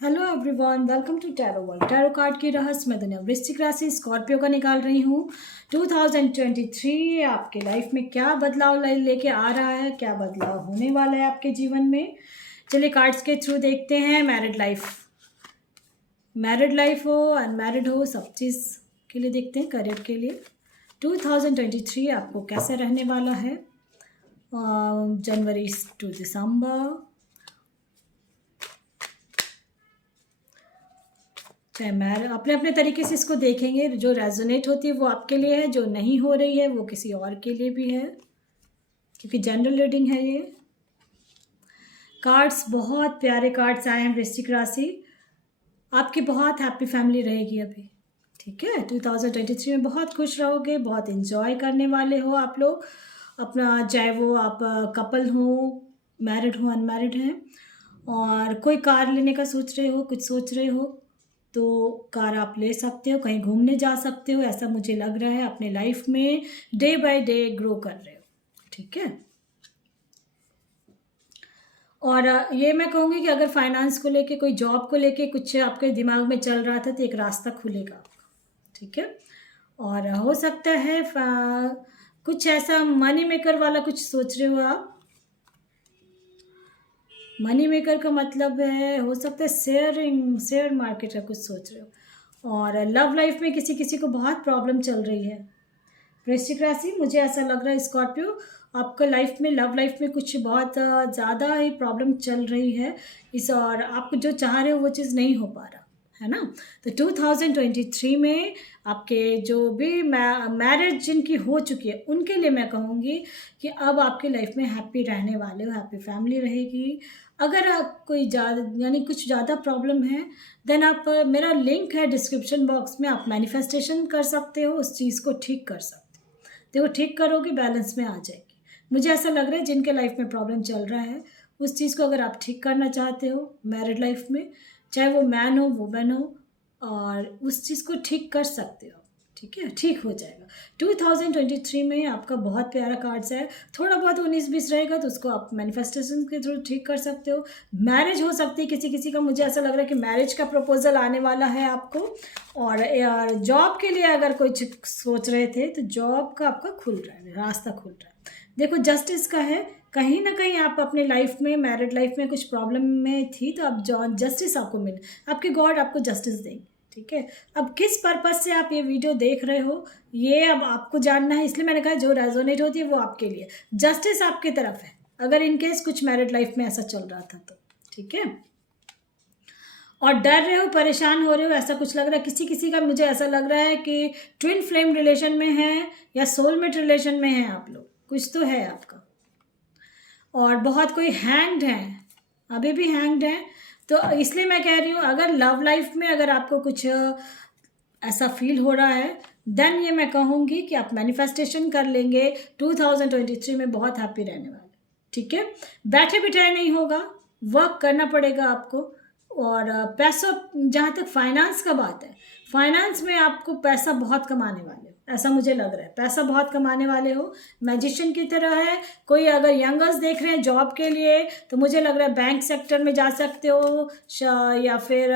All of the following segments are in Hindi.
Hello everyone, welcome to tarot world. Tarot card की रहस्यमय दुनिया वृश्चिक राशि स्कॉर्पियो का निकाल रही हूँ। 2023 आपके लाइफ में क्या बदलाव लेके आ रहा है, क्या बदलाव होने वाला है आपके जीवन में। चलिए कार्ड्स के थ्रू देखते हैं। मैरिड लाइफ हो, अनमैरिड हो, सब चीज़ के लिए देखते हैं। करियर के लिए 2023 आपको कैसे रहने वाला है। जनवरी टू दिसंबर, चाहे मैं अपने अपने तरीके से इसको देखेंगे। जो रेजोनेट होती है वो आपके लिए है, जो नहीं हो रही है वो किसी और के लिए भी है, क्योंकि जनरल रीडिंग है ये। कार्ड्स, बहुत प्यारे कार्ड्स आए हैं। वृश्चिक राशि, आपकी बहुत हैप्पी फैमिली रहेगी अभी, ठीक है। 2023 में बहुत खुश रहोगे, बहुत इन्जॉय करने वाले हो आप लोग अपना, चाहे वो आप कपल हो, मैरिड हो, अनमैरिड हैं, और कोई कार लेने का सोच रहे हो, कुछ सोच रहे हो तो कार आप ले सकते हो। कहीं घूमने जा सकते हो, ऐसा मुझे लग रहा है। अपने लाइफ में डे बाय डे ग्रो कर रहे हो, ठीक है। और ये मैं कहूँगी कि अगर फाइनेंस को लेके, कोई जॉब को लेके कुछ आपके दिमाग में चल रहा था तो एक रास्ता खुलेगा आपका, ठीक है। और हो सकता है कुछ ऐसा मनी मेकर वाला कुछ सोच रहे हो आप। मनी मेकर का मतलब है, हो सकता है शेयर मार्केट का कुछ सोच रहे हो। और लव लाइफ में किसी किसी को बहुत प्रॉब्लम चल रही है। वृश्चिक राशि, मुझे ऐसा लग रहा है स्कॉर्पियो, आपका लाइफ में, लव लाइफ में कुछ बहुत ज़्यादा ही प्रॉब्लम चल रही है इस, और आप जो चाह रहे हो वो चीज़ नहीं हो पा रहा है ना। तो 2023 में आपके जो भी मैरिज जिनकी हो चुकी है उनके लिए मैं कहूँगी कि अब आपकी लाइफ में हैप्पी रहने वाले हो, हैप्पी फैमिली रहेगी। अगर आप कोई ज़्यादा, यानी कुछ ज़्यादा प्रॉब्लम है, देन आप मेरा लिंक है डिस्क्रिप्शन बॉक्स में, आप मैनिफेस्टेशन कर सकते हो, उस चीज़ को ठीक कर सकते हो। देखो, ठीक करोगे बैलेंस में आ जाएगी। मुझे ऐसा लग रहा है जिनके लाइफ में प्रॉब्लम चल रहा है उस चीज़ को अगर आप ठीक करना चाहते हो मैरिड लाइफ में, चाहे वो मैन हो वुमेन हो, और उस चीज़ को ठीक कर सकते हो, ठीक है, ठीक हो जाएगा। 2023 में आपका बहुत प्यारा कार्ड्स है। थोड़ा बहुत 19-20 रहेगा तो उसको आप मैनिफेस्टेशन के थ्रू ठीक कर सकते हो। मैरिज हो सकती है किसी किसी का, मुझे ऐसा लग रहा है कि मैरिज का प्रपोजल आने वाला है आपको। और यार जॉब के लिए अगर कुछ सोच रहे थे तो जॉब का आपका खुल रहा है, रास्ता खुल रहा है। देखो, जस्टिस का है, कहीं ना कहीं आप अपने लाइफ में, मैरिड लाइफ में कुछ प्रॉब्लम में थी तो अब जस्टिस आपको मिले, आपके गॉड आपको जस्टिस देंगे, ठीक है। अब किस पर्पज़ से आप ये वीडियो देख रहे हो ये अब आपको जानना है, इसलिए मैंने कहा जो रेजोनेट होती है वो आपके लिए। जस्टिस आपकी तरफ है अगर इनकेस कुछ मैरिड लाइफ में ऐसा चल रहा था तो, ठीक है। और डर रहे हो, परेशान हो रहे हो, ऐसा कुछ लग रहा है किसी किसी का। मुझे ऐसा लग रहा है कि ट्विन फ्लेम रिलेशन में है या सोलमेट रिलेशन में है आप लोग, कुछ तो है आपका। और बहुत कोई हैंग्ड है, अभी भी हैंग्ड है। तो इसलिए मैं कह रही हूँ अगर लव लाइफ में अगर आपको कुछ ऐसा फील हो रहा है, देन ये मैं कहूँगी कि आप मैनिफेस्टेशन कर लेंगे। 2023 में बहुत हैप्पी रहने वाले, ठीक है। बैठे बिठाए नहीं होगा, वर्क करना पड़ेगा आपको। और पैसा, जहाँ तक फाइनेंस का बात है, फाइनेंस में आपको पैसा बहुत कमाने वाले हो, ऐसा मुझे लग रहा है। पैसा बहुत कमाने वाले हो, मैजिशियन की तरह है। कोई अगर यंगर्स देख रहे हैं जॉब के लिए तो मुझे लग रहा है बैंक सेक्टर में जा सकते हो, या फिर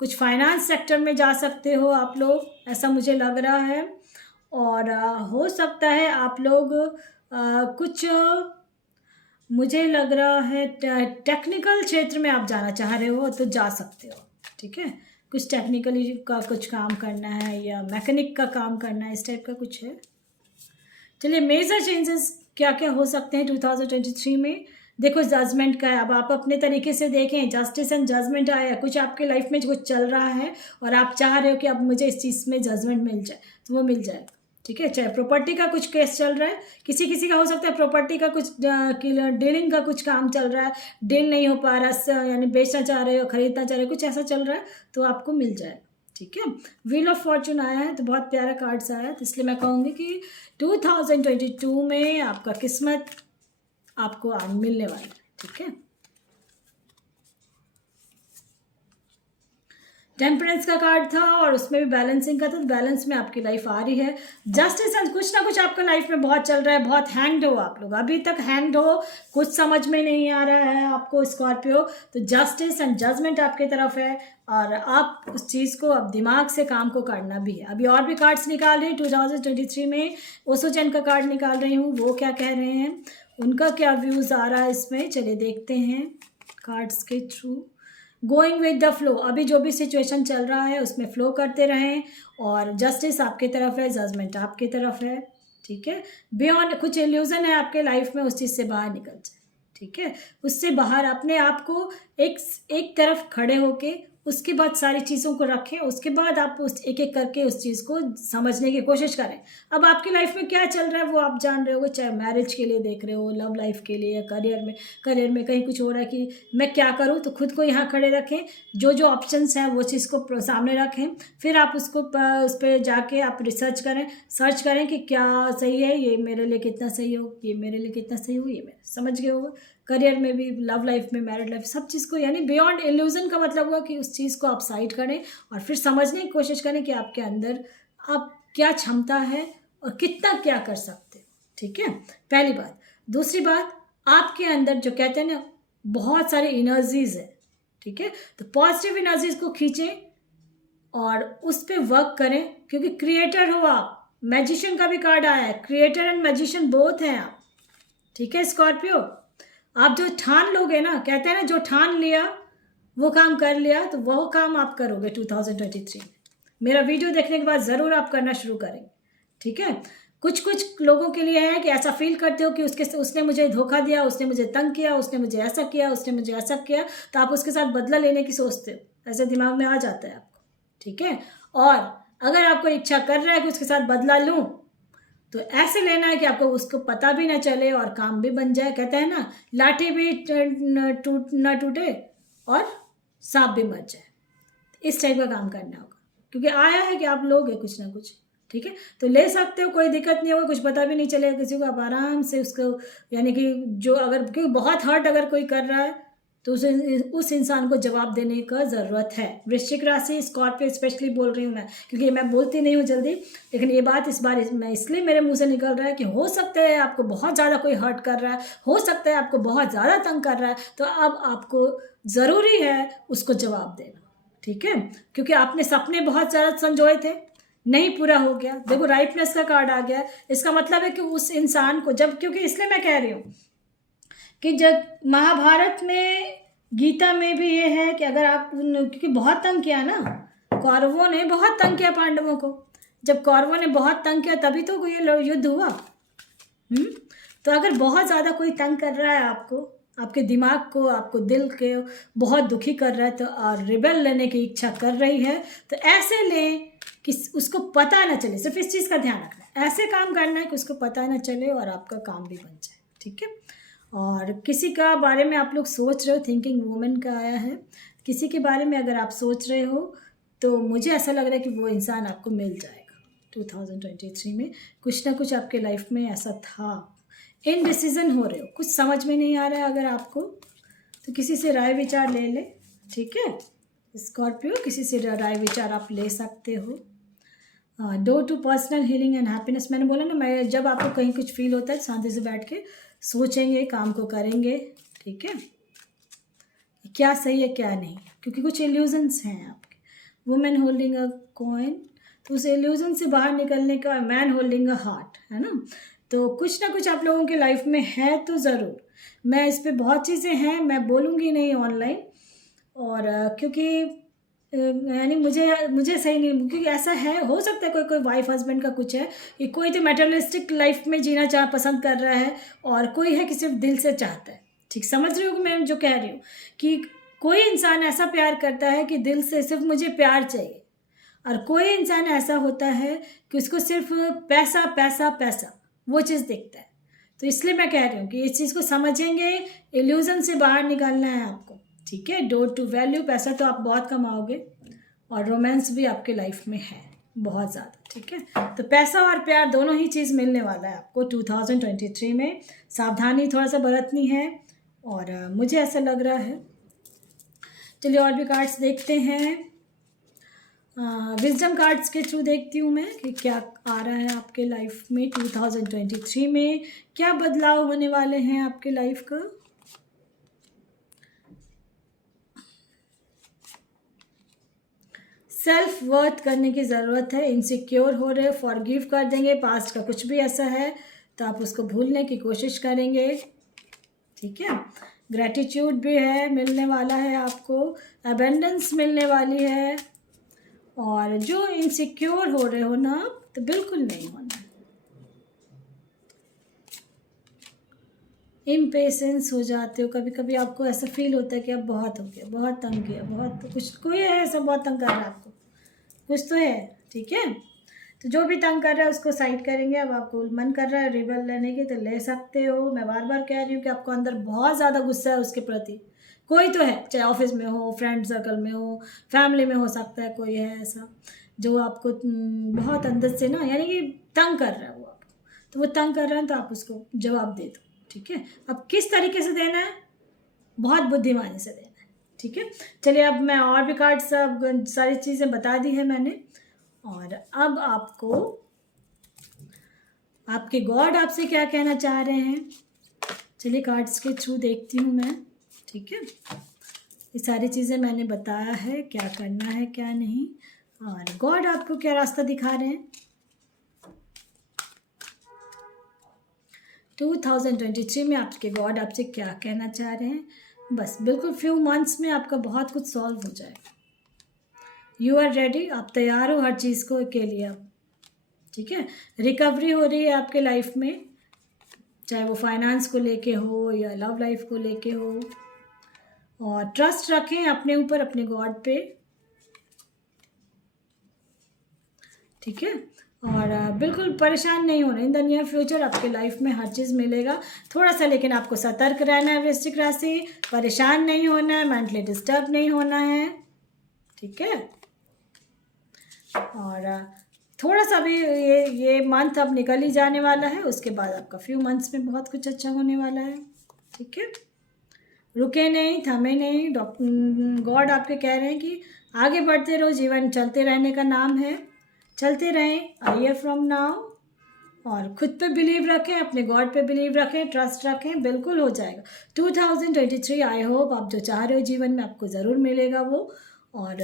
कुछ फाइनेंस सेक्टर में जा सकते हो आप लोग, ऐसा मुझे लग रहा है। और हो सकता है आप लोग कुछ, मुझे लग रहा है टेक्निकल क्षेत्र में आप जाना चाह रहे हो तो जा सकते हो, ठीक है। कुछ टेक्निकली का कुछ काम करना है या मैकेनिक का काम करना है, इस टाइप का कुछ है। चलिए, मेजर चेंजेस क्या क्या हो सकते हैं 2023 में। देखो, जजमेंट का है, अब आप अपने तरीके से देखें। जस्टिस एंड जजमेंट आया, कुछ आपके लाइफ में कुछ चल रहा है और आप चाह रहे हो कि अब मुझे इस चीज़ में जजमेंट मिल जाए तो वो मिल जाएगा, ठीक है। चाहे प्रॉपर्टी का कुछ केस चल रहा है, किसी किसी का हो सकता है प्रॉपर्टी का कुछ डीलिंग का कुछ काम चल रहा है, डील नहीं हो पा रहा, यानी बेचना चाह रहे हो, खरीदना चाह रहे हो, कुछ ऐसा चल रहा है तो आपको मिल जाएगा, ठीक है। व्हील ऑफ फॉर्चून आया है तो बहुत प्यारा कार्ड्स आया है, तो इसलिए मैं कहूँगी कि 2022 में आपका किस्मत आपको आज मिलने वाला है, ठीक है। टेम्परेंस का कार्ड था और उसमें भी बैलेंसिंग का था, तो बैलेंस में आपकी लाइफ आ रही है। जस्टिस एंड कुछ ना कुछ आपका लाइफ में बहुत चल रहा है, बहुत हैंग्ड हो आप लोग, अभी तक हैंग्ड हो, कुछ समझ में नहीं आ रहा है आपको स्कॉर्पियो, तो जस्टिस एंड जजमेंट आपकी तरफ है और आप उस चीज़ को अब दिमाग से काम को करना भी है। अभी और भी कार्ड्स निकाल रही हूँ 2023 में, ओशो चैन का कार्ड निकाल रही हूँ, वो क्या कह रहे हैं, उनका क्या व्यूज़ आ रहा है इसमें, चलिए देखते हैं कार्ड्स के through. Going with the flow, अभी जो भी सिचुएशन चल रहा है उसमें फ्लो करते रहें और जस्टिस आपकी तरफ है, जजमेंट आपकी तरफ है, ठीक है। बियॉन्ड कुछ इल्यूजन है आपके लाइफ में, उस चीज़ से बाहर निकल जाए, ठीक है। उससे बाहर अपने आप को एक तरफ खड़े होके उसके बाद सारी चीज़ों को रखें, उसके बाद आप उस एक एक करके उस चीज़ को समझने की कोशिश करें। अब आपकी लाइफ में क्या चल रहा है वो आप जान रहे हो, चाहे मैरिज के लिए देख रहे हो, लव लाइफ के लिए, या करियर में कहीं कुछ हो रहा है कि मैं क्या करूं, तो खुद को यहाँ खड़े रखें, जो जो ऑप्शंस हैं वो चीज़ को सामने रखें, फिर आप उसको उस पर जाके आप सर्च करें कि क्या सही है, ये मेरे लिए कितना सही हो, ये मेरे लिए कितना सही हो, ये मेरे समझ गए होगा। करियर में भी, लव लाइफ में, मैरिड लाइफ, सब चीज़ को, यानी बियॉन्ड इल्यूजन का मतलब हुआ कि उस चीज़ को आप साइड करें और फिर समझने की कोशिश करें कि आपके अंदर आप क्या क्षमता है और कितना क्या कर सकते हो, ठीक है, पहली बात। दूसरी बात, आपके अंदर जो कहते हैं ना बहुत सारे एनर्जीज है, ठीक है, तो पॉजिटिव एनर्जीज को खींचें और उस पर वर्क करें, क्योंकि क्रिएटर हो आप। मैजिशियन का भी कार्ड आया है, क्रिएटर एंड मैजिशियन बोथ हैं आप, ठीक है स्कॉर्पियो। आप जो ठान लोगे ना, कहते हैं ना जो ठान लिया वो काम कर लिया, तो वो काम आप करोगे 2023 में। मेरा वीडियो देखने के बाद ज़रूर आप करना शुरू करेंगे, ठीक है। कुछ लोगों के लिए है कि ऐसा फील करते हो कि उसने मुझे धोखा दिया, उसने मुझे तंग किया, उसने मुझे ऐसा किया, उसने मुझे ऐसा किया, तो आप उसके साथ बदला लेने की सोचते हो, ऐसे दिमाग में आ जाता है आपको, ठीक है। और अगर आपको इच्छा कर रहा है कि उसके साथ बदला लूँ, तो ऐसे लेना है कि आपको उसको पता भी ना चले और काम भी बन जाए। कहते हैं ना लाठी भी ना टूटे और सांप भी मर जाए, इस टाइप का काम करना होगा, क्योंकि आया है कि आप लोगे कुछ ना कुछ, ठीक है। तो ले सकते हो, कोई दिक्कत नहीं होगी, कुछ पता भी नहीं चलेगा किसी को, आप आराम से उसको, यानी कि जो अगर क्योंकि बहुत हर्ट अगर कोई कर रहा है तो उस इंसान को जवाब देने का ज़रूरत है। वृश्चिक राशि, स्कॉर्पियो स्पेशली बोल रही हूँ मैं, क्योंकि मैं बोलती नहीं हूँ जल्दी, लेकिन ये बात इस बार मैं इसलिए मेरे मुंह से निकल रहा है कि हो सकता है आपको बहुत ज़्यादा कोई हर्ट कर रहा है, हो सकता है आपको बहुत ज़्यादा तंग कर रहा है, तो अब आपको ज़रूरी है उसको जवाब देना, ठीक है। क्योंकि आपने सपने बहुत ज़्यादा संजोए थे, नहीं पूरा हो गया, देखो राइटनेस का कार्ड आ गया, इसका मतलब है कि उस इंसान को जब, क्योंकि इसलिए मैं कह रही हूँ कि जब महाभारत में, गीता में भी ये है कि अगर आप, क्योंकि बहुत तंग किया ना, कौरवों ने बहुत तंग किया पांडवों को, जब कौरवों ने बहुत तंग किया तभी तो ये युद्ध हुआ। तो अगर बहुत ज़्यादा कोई तंग कर रहा है आपको, आपके दिमाग को, आपको दिल के बहुत दुखी कर रहा है, तो और रिबेल लेने की इच्छा कर रही है, तो ऐसे लें कि उसको पता ना चले, सिर्फ इस चीज़ का ध्यान रखना है, ऐसे काम करना है कि उसको पता ना चले और आपका काम भी बन जाए, ठीक है। और किसी का बारे में आप लोग सोच रहे हो, थिंकिंग वुमेन का आया है, किसी के बारे में अगर आप सोच रहे हो तो मुझे ऐसा लग रहा है कि वो इंसान आपको मिल जाएगा 2023 में। कुछ ना कुछ आपके लाइफ में ऐसा था, इनडिसीजन हो रहे हो, कुछ समझ में नहीं आ रहा है अगर आपको, तो किसी से राय विचार ले ले, ठीक है स्कॉर्पियो, किसी से राय विचार आप ले सकते हो। Door to personal healing and happiness, मैंने बोला ना, मैं जब आपको कहीं कुछ फील होता है शांति से बैठ के सोचेंगे, काम को करेंगे, ठीक है, क्या सही है क्या नहीं, क्योंकि कुछ इल्यूजन्स हैं आपके। वुमेन होल्डिंग अ कॉइन, तो उस इल्यूजन से बाहर निकलने का, मैन होल्डिंग अ हार्ट, है ना, तो कुछ ना कुछ आप लोगों के लाइफ में है तो ज़रूर। मैं इस पर बहुत चीज़ें हैं, मैं बोलूँगी नहीं ऑनलाइन, और क्योंकि यानी मुझे सही नहीं, क्योंकि ऐसा है, हो सकता है कोई वाइफ हस्बैंड का कुछ है कि कोई तो मेटेरियलिस्टिक लाइफ में जीना पसंद कर रहा है, और कोई है कि सिर्फ दिल से चाहता है, ठीक समझ रही हो कि मैं जो कह रही हूँ, कि कोई इंसान ऐसा प्यार करता है कि दिल से सिर्फ मुझे प्यार चाहिए, और कोई इंसान ऐसा होता है कि उसको सिर्फ पैसा पैसा पैसा वो चीज़ दिखता है। तो इसलिए मैं कह रही हूँ कि इस चीज़ को समझेंगे, इल्यूजन से बाहर निकलना है आपको, ठीक है। डोर टू वैल्यू, पैसा तो आप बहुत कमाओगे और रोमांस भी आपके लाइफ में है बहुत ज़्यादा, ठीक है। तो पैसा और प्यार दोनों ही चीज़ मिलने वाला है आपको 2023 में, सावधानी थोड़ा सा बरतनी है, और मुझे ऐसा लग रहा है। चलिए और भी कार्ड्स देखते हैं। विजडम कार्ड्स के थ्रू देखती हूँ मैं कि क्या आ रहा है आपके लाइफ में 2023 में, क्या बदलाव होने वाले हैं आपके लाइफ का। सेल्फ वर्थ करने की ज़रूरत है, इनसिक्योर हो रहे, फॉरगिव कर देंगे, पास्ट का कुछ भी ऐसा है तो आप उसको भूलने की कोशिश करेंगे, ठीक है। ग्रैटिट्यूड भी है, मिलने वाला है आपको, अबेंडेंस मिलने वाली है। और जो इनसिक्योर हो रहे हो ना आप, तो बिल्कुल नहीं होना है। इम्पेशेंस हो जाते हो, कभी कभी आपको ऐसा फील होता है कि अब बहुत हो गया, बहुत तंग किया, बहुत कुछ, कोई है ऐसा बहुत तंग कर रहा है आपको, कुछ तो है, ठीक है। तो जो भी तंग कर रहा है उसको साइड करेंगे। अब आपको मन कर रहा है रिबल लेने की तो ले सकते हो। मैं बार बार कह रही हूँ कि आपको अंदर बहुत ज़्यादा गुस्सा है उसके प्रति, कोई तो है, चाहे ऑफिस में हो, फ्रेंड सर्कल में हो, फैमिली में हो सकता है, कोई है ऐसा जो आपको बहुत अंदर से ना, यानी कि तंग कर रहा है वो आपको। तो वो तंग कर रहा है तो आप उसको जवाब दे दो, ठीक है। अब किस तरीके से देना है, बहुत बुद्धिमानी से देना है, ठीक है। चलिए अब मैं और भी कार्ड सब सारी चीज़ें बता दी है मैंने, और अब आपको आपके गॉड आपसे क्या कहना चाह रहे हैं, चलिए कार्ड्स के थ्रू देखती हूँ मैं, ठीक है। ये सारी चीज़ें मैंने बताया है क्या करना है क्या नहीं, और गॉड आपको क्या रास्ता दिखा रहे हैं 2023 में। आपके गॉड आपसे क्या कहना चाह रहे हैं, बस बिल्कुल फ्यू मंथ्स में आपका बहुत कुछ सॉल्व हो जाएगा। यू आर रेडी, आप तैयार हो हर चीज़ को के लिए अब, ठीक है। रिकवरी हो रही है आपके लाइफ में, चाहे वो फाइनेंस को लेके हो या लव लाइफ को लेके हो। और ट्रस्ट रखें अपने ऊपर, अपने गॉड पे, ठीक है। और बिल्कुल परेशान नहीं होना, इन द नियर फ्यूचर आपके लाइफ में हर चीज़ मिलेगा। थोड़ा सा लेकिन आपको सतर्क रहना है वृश्चिक राशि, परेशान नहीं होना है, मेंटली डिस्टर्ब नहीं होना है, ठीक है। और थोड़ा सा भी ये मंथ अब निकल ही जाने वाला है, उसके बाद आपका फ्यू मंथ्स में बहुत कुछ अच्छा होने वाला है, ठीक है। रुके नहीं, थमे नहीं, गॉड आपके कह रहे हैं कि आगे बढ़ते रहो, जीवन चलते रहने का नाम है, चलते रहें, अ ईयर फ्रॉम नाउ। और खुद पे बिलीव रखें, अपने गॉड पे बिलीव रखें, ट्रस्ट रखें, बिल्कुल हो जाएगा 2023। आई होप आप जो चाह रहे हो जीवन में आपको ज़रूर मिलेगा वो। और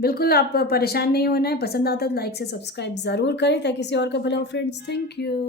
बिल्कुल आप परेशान नहीं होना है, पसंद आता है तो लाइक से सब्सक्राइब ज़रूर करें ताकि किसी और का भला हो फ्रेंड्स। Thank you.